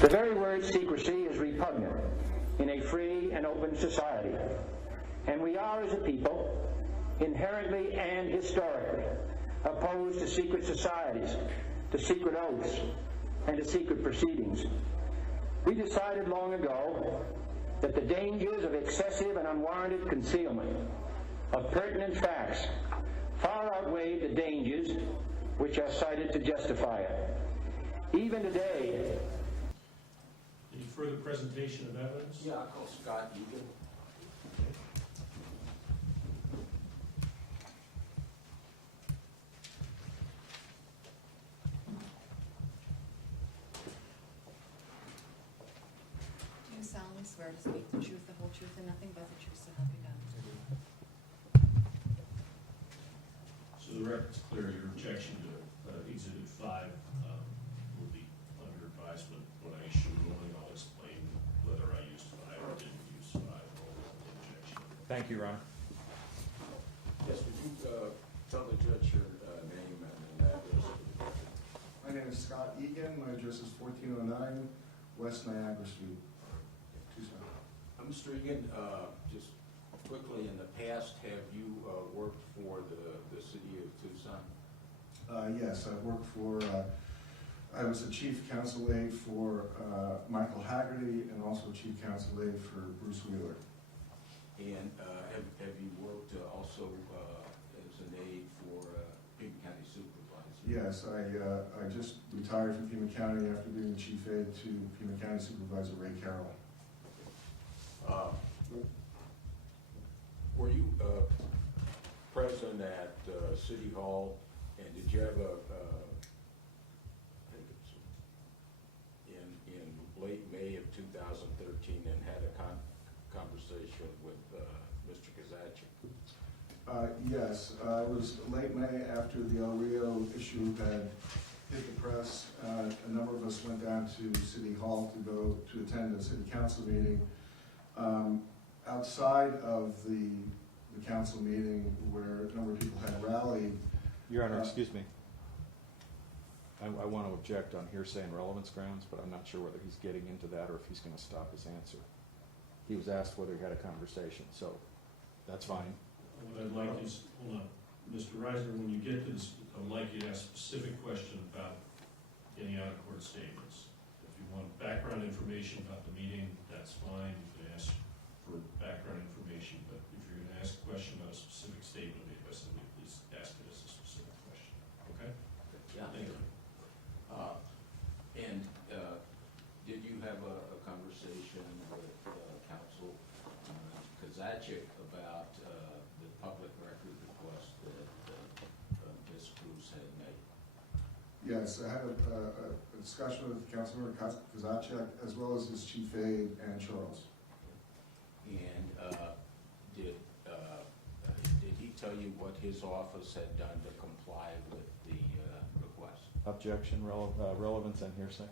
The very word secrecy is repugnant in a free and open society, and we are, as a people, inherently and historically opposed to secret societies, to secret oaths, and to secret proceedings. We decided long ago that the dangers of excessive and unwarranted concealment of pertinent facts far outweighed the dangers which are cited to justify it. Even today. Any further presentation of evidence? Yeah, I'll call Scott Egan. Do you solemnly swear to speak the truth, the whole truth, and nothing but the truth, so help you God? So the record's clear, your objection to Exhibit 5 will be under advisement. When I issue a ruling, I'll explain whether I used 5 or didn't use 5. Objection. Thank you, Ron. Yes, would you tell the judge your name and address? My name is Scott Egan. My address is 1409 West Niagara Street, Tucson. Mr. Egan, just quickly, in the past, have you worked for the city of Tucson? Yes, I've worked for, I was a chief counsel aide for Michael Haggerty and also chief counsel aide for Bruce Wheeler. And have you worked also as an aide for Egan County Supervisor? Yes, I just retired from Pima County after being the chief aide to Pima County Supervisor Ray Carroll. Were you present at City Hall, and did you have I think it's in late May of 2013, and had a conversation with Mr. Kazacik? Yes, it was late May after the Rio issue had hit the press. A number of us went down to City Hall to go to attend a city council meeting. Outside of the council meeting, where a number of people had rallied. Your Honor, excuse me. I want to object on hearsay and relevance grounds, but I'm not sure whether he's getting into that or if he's going to stop his answer. He was asked whether he had a conversation, so that's fine. What I'd like is, hold on, Mr. Reisner, when you get to this, I'd like you to ask a specific question about any out-of-court statements. If you want background information about the meeting, that's fine. You can ask for background information, but if you're going to ask a question about a specific statement made by somebody, please ask it as a specific question. Okay? Yeah. Thank you. And did you have a conversation with Counsel Kazacik about the public record request that Ms. Cruz had made? Yes, I had a discussion with Councilor Kazacik as well as his chief aide and Charles. And did he tell you what his office had done to comply with the request? Objection, relevance, and hearsay.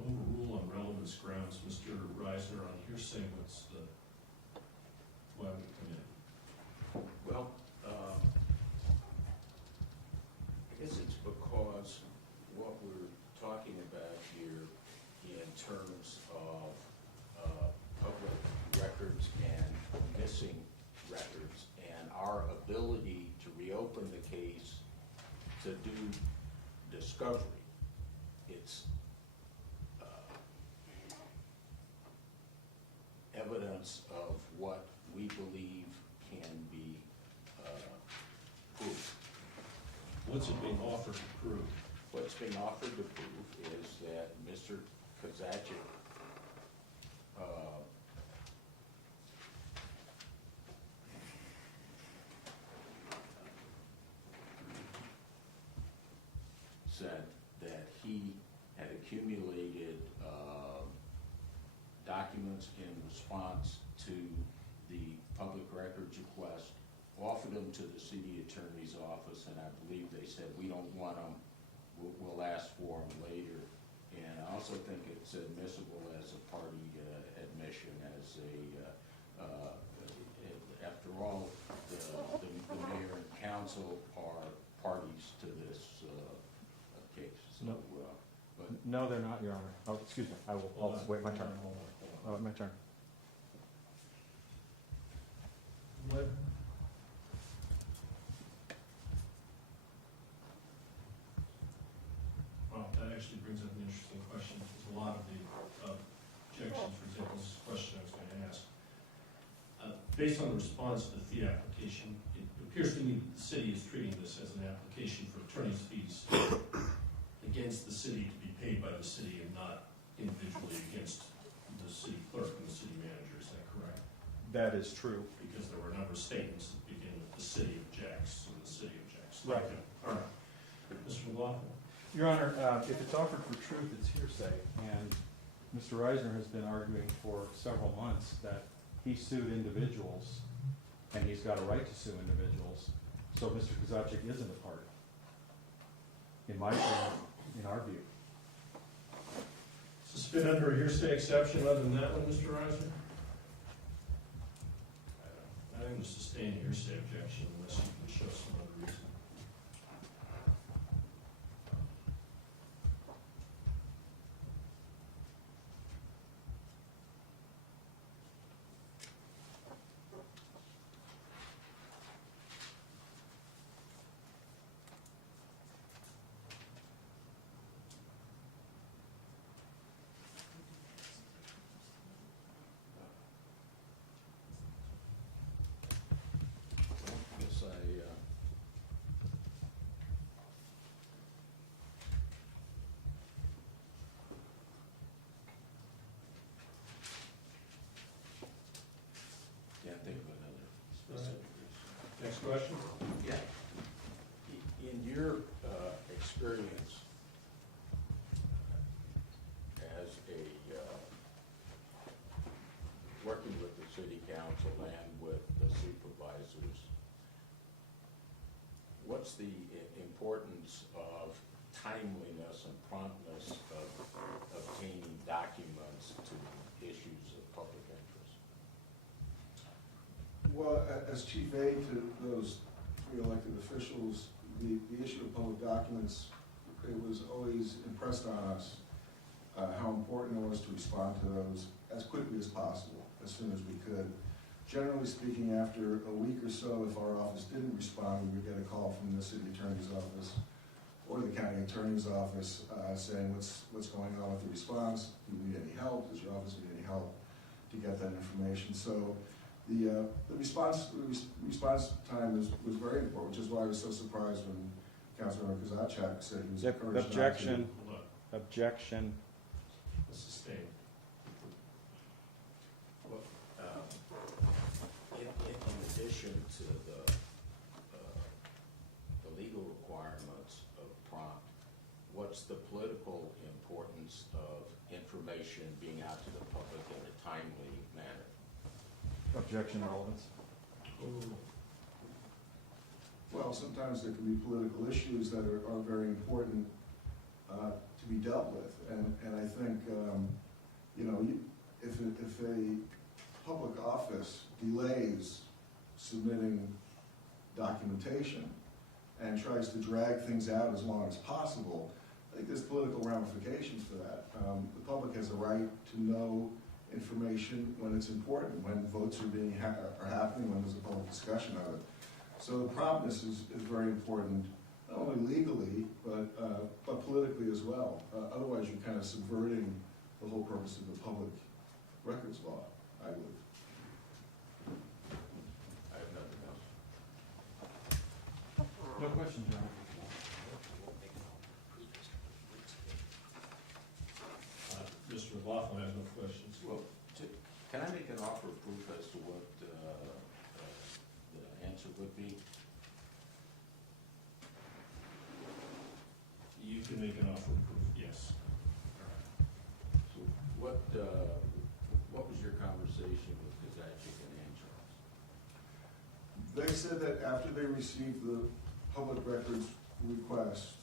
Overrule on relevance grounds, Mr. Reisner, on hearsay, what's the, why would it come in? Well, I guess it's because what we're talking about here in terms of public records and missing records and our ability to reopen the case to do discovery. It's evidence of what we believe can be proved. What's it being offered to prove? What's being offered to prove is that Mr. Kazacik said that he had accumulated documents in response to the public records request, offered them to the city attorney's office, and I believe they said, we don't want them, we'll ask for them later. And I also think it's admissible as a party admission, as after all, the mayor and council are parties to this case. So, but No, they're not, Your Honor. Oh, excuse me, I'll wait my turn. My turn. What? Well, that actually brings up an interesting question, because a lot of the objections, for example, this is a question I was going to ask. Based on the response to the fee application, it appears to me that the city is treating this as an application for attorney's fees against the city to be paid by the city and not individually against the city clerk and the city manager. Is that correct? That is true. Because there were a number of statements that begin with the city objects and the city objects. Right. Okay. All right. Mr. McLaughlin? Your Honor, if it's offered for truth, it's hearsay, and Mr. Reisner has been arguing for several months that he sued individuals, and he's got a right to sue individuals, so Mr. Kozaczek isn't a party, in my opinion, in our view. Suspend under a hearsay exception other than that one, Mr. Reisner? I think to sustain a hearsay objection unless you can show some other reason. Guess can't think of another specific reason. Next question? Yeah. In your experience as a, working with the city council and with the supervisors, what's the importance of timeliness and promptness of obtaining documents to issues of public interest? Well, as chief aide to those three elected officials, the issue of public documents, it was always impressed on us how important it was to respond to those as quickly as possible, as soon as we could. Generally speaking, after a week or so, if our office didn't respond, we would get a call from the city attorney's office or the county attorney's office saying, what's going on with the response? Do you need any help? Does your office need any help to get that information? So the response time was very important, which is why I was so surprised when Councilmember Kozaczek said he was encouraged not to. Objection. Hold on. Objection. Sustain. Well, in addition to the legal requirements of prompt, what's the political importance of information being out to the public in a timely manner? Objection, relevance. Well, sometimes there can be political issues that are very important to be dealt with, and I think if a public office delays submitting documentation and tries to drag things out as long as possible, I think there's political ramifications for that. The public has a right to know information when it's important, when votes are happening, when there's a public discussion of it. So the promptness is very important, not only legally, but politically as well. Otherwise, you're kind of subverting the whole purpose of the public records law, I believe. I have nothing else. No questions, Your Honor. Mr. McLaughlin has no questions. Well, can I make an offer of proof as to what the answer would be? You can make an offer of proof, yes. So what was your conversation with Kozaczek and A.R.S? They said that after they received the public records request,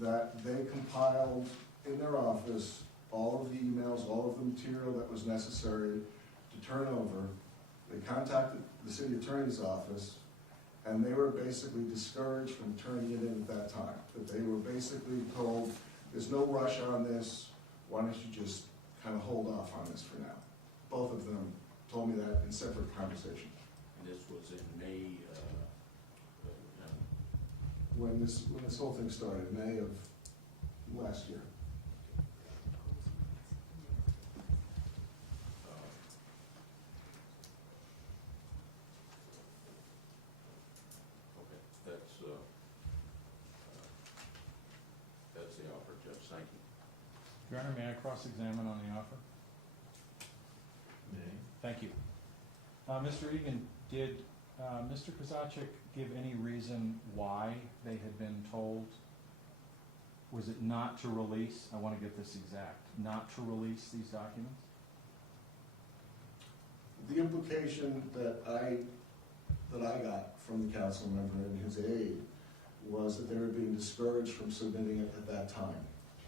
that they compiled in their office all of the emails, all of the material that was necessary to turn over. They contacted the city attorney's office, and they were basically discouraged from turning it in at that time. That they were basically told, there's no rush on this, why don't you just kind of hold off on this for now? Both of them told me that in separate conversations. And this was in May, When this whole thing started, May of last year. okay, that's the offer, Judge, thank you. Your Honor, may I cross-examine on the offer? May. Thank you. Mr. Egan, did Mr. Kozaczek give any reason why they had been told? Was it not to release, I want to get this exact, not to release these documents? The implication that I got from the council member and his aide was that they were being discouraged from submitting it at that time.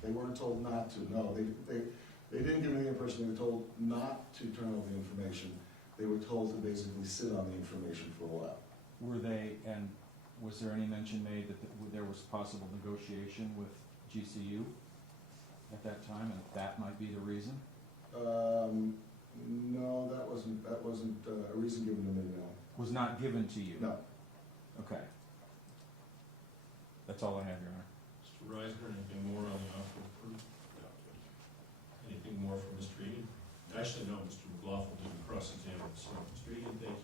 They weren't told not to, no, they didn't give me the impression they were told not to turn over the information. They were told to basically sit on the information for a while. Were they, and was there any mention made that there was possible negotiation with GCU at that time, and that might be the reason? No, that wasn't a reason given to me, no. Was not given to you? No. Okay. That's all I have, Your Honor. Mr. Reisner, anything more on the offer of proof? No, Judge. Anything more from Mr. Egan? Actually, no, Mr. McLaughlin didn't cross-examine, so Mr. Egan, thank you.